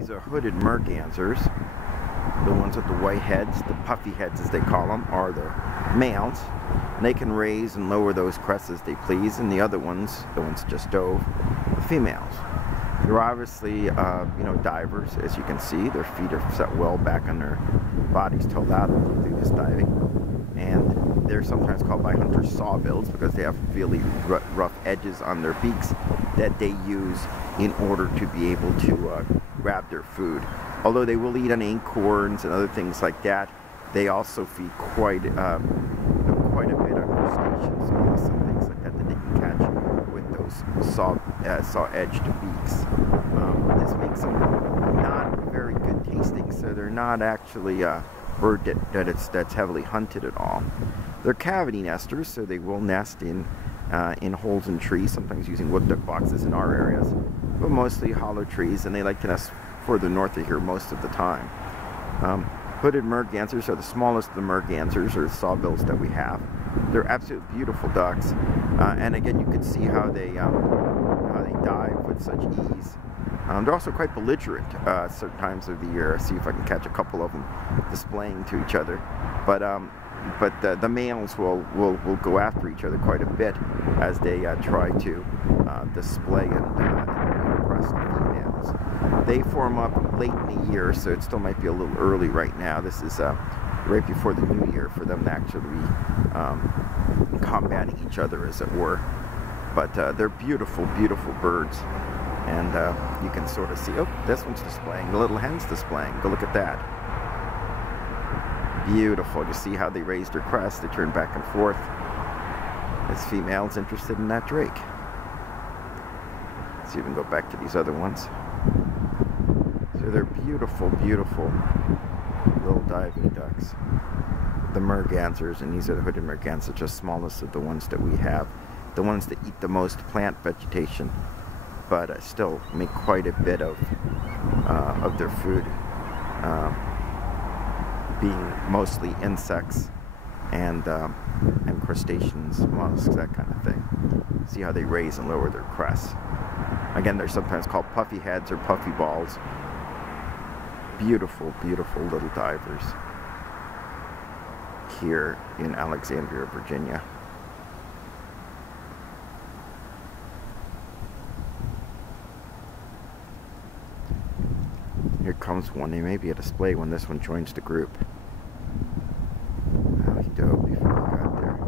These are hooded mergansers. The ones with the white heads, the puffy heads as they call them, are the males. And they can raise and lower those crests as they please. And the other ones, the ones just dove, the females. They're obviously, divers, as you can see. Their feet are set well back on their bodies to allow them to do this diving. And they're sometimes called by hunters sawbills because they have really rough edges on their beaks that they use in order to be able to grab their food. Although they will eat on acorns and other things like that, they also feed quite a bit on crustaceans and some things like that they can catch with those saw-edged beaks. This makes them not very good tasting, so they're not actually a bird that's heavily hunted at all. They're cavity nesters, so they will nest in holes in trees, sometimes using wood duck boxes in our areas, but mostly hollow trees, and they like to nest further north of here most of the time. Hooded mergansers are the smallest of the mergansers, or sawbills, that we have. They're absolutely beautiful ducks, and again, you can see how they dive with such ease. They're also quite belligerent certain times of the year. See if I can catch a couple of them displaying to each other. But the males will go after each other quite a bit as they try to display and impress the females. They form up late in the year, so it still might be a little early right now. This is right before the new year for them to actually be combating each other, as it were. But they're beautiful, beautiful birds. And you can sort of see, oh, this one's displaying. The little hen's displaying. Go look at that. Beautiful. You see how they raise their crest. They turn back and forth. This female's interested in that drake. Let's see if we can go back to these other ones. So they're beautiful, beautiful little diving ducks. The mergansers, and these are the hooded mergansers, just smallest of the ones that we have. The ones that eat the most plant vegetation, but still make quite a bit of their food being mostly insects and crustaceans, mollusks, that kind of thing. See how they raise and lower their crests. Again, they're sometimes called puffy heads or puffy balls. Beautiful, beautiful little divers here in Alexandria, Virginia. Here comes one. They may be a display when this one joins the group. Oh, he dove before he got there.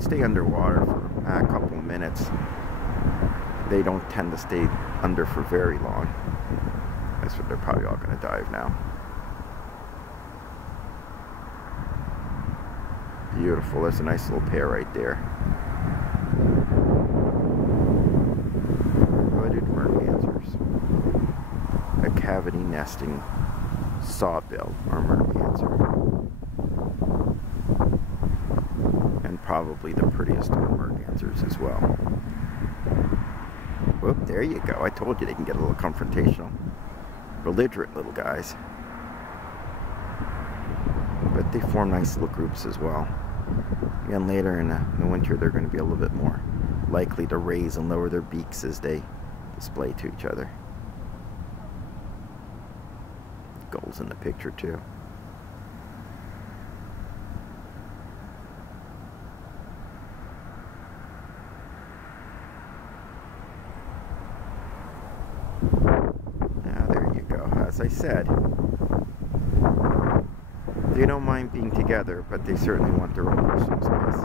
Stay underwater for a couple minutes. They don't tend to stay under for very long. That's what they're probably all going to dive now. Beautiful. There's a nice little pair right there. Hooded mergansers. A cavity nesting sawbill or merganser. And probably the prettiest of the mergansers as well. Whoop, there you go. I told you they can get a little confrontational. Belligerent little guys. But they form nice little groups as well. Again, later in the winter, they're going to be a little bit more likely to raise and lower their beaks as they display to each other. Gulls in the picture too. Now there you go. As I said, they don't mind being together, but they certainly want their own personal space.